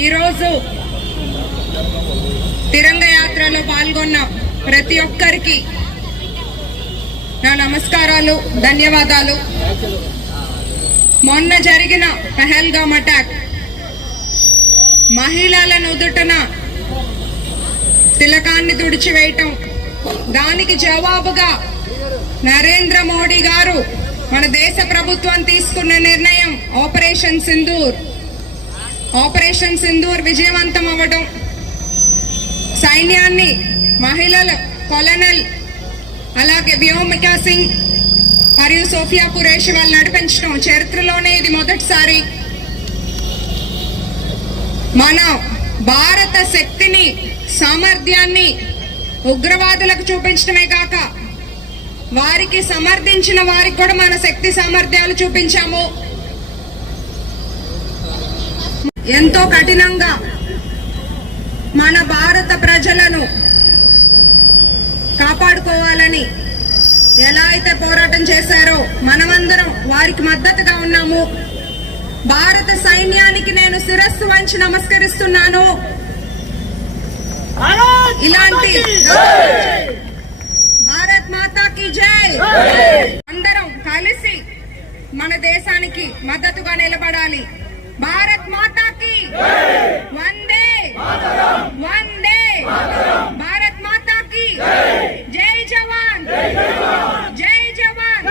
ఈరోజు తిరంగ యాత్రలో పాల్గొన్న ప్రతి ఒక్కరికి నా నమస్కారాలు ధన్యవాదాలు. మొన్న జరిగిన పహల్గామ్ అటాక్ మహిళల నుదుటన తిలకాన్ని తుడిచివేయటం. దానికి జవాబుగా నరేంద్ర మోడీ గారు మన దేశ ప్రభుత్వం తీసుకున్న నిర్ణయం ఆపరేషన్ సింధూర్. ఆపరేషన్ సింధూర్ విజయవంతం అవ్వడం సైన్యాన్ని మహిళల కొలనల్ అలాగే వ్యోమికా సింగ్ మరియు సోఫియా కురేషి వాళ్ళు నడిపించడం చరిత్రలోనే ఇది మొదటిసారి. మన భారత శక్తిని సామర్థ్యాన్ని ఉగ్రవాదులకు చూపించడమే కాక వారికి సమర్థించిన వారికి కూడా మన శక్తి సామర్థ్యాలు చూపించాము. ఎంతో కఠినంగా మన భారత ప్రజలను కాపాడుకోవాలని ఎలా అయితే పోరాటం చేశారో మనమందరం వారికి మద్దతుగా ఉన్నాము. భారత సైన్యానికి నేను శిరస్సు వంచి నమస్కరిస్తున్నాను. ఇలాంటి భారత్ మాతాకి జై! అందరం కలిసి మన దేశానికి మద్దతుగా నిలబడాలి. భారత్ మాతాకి వందే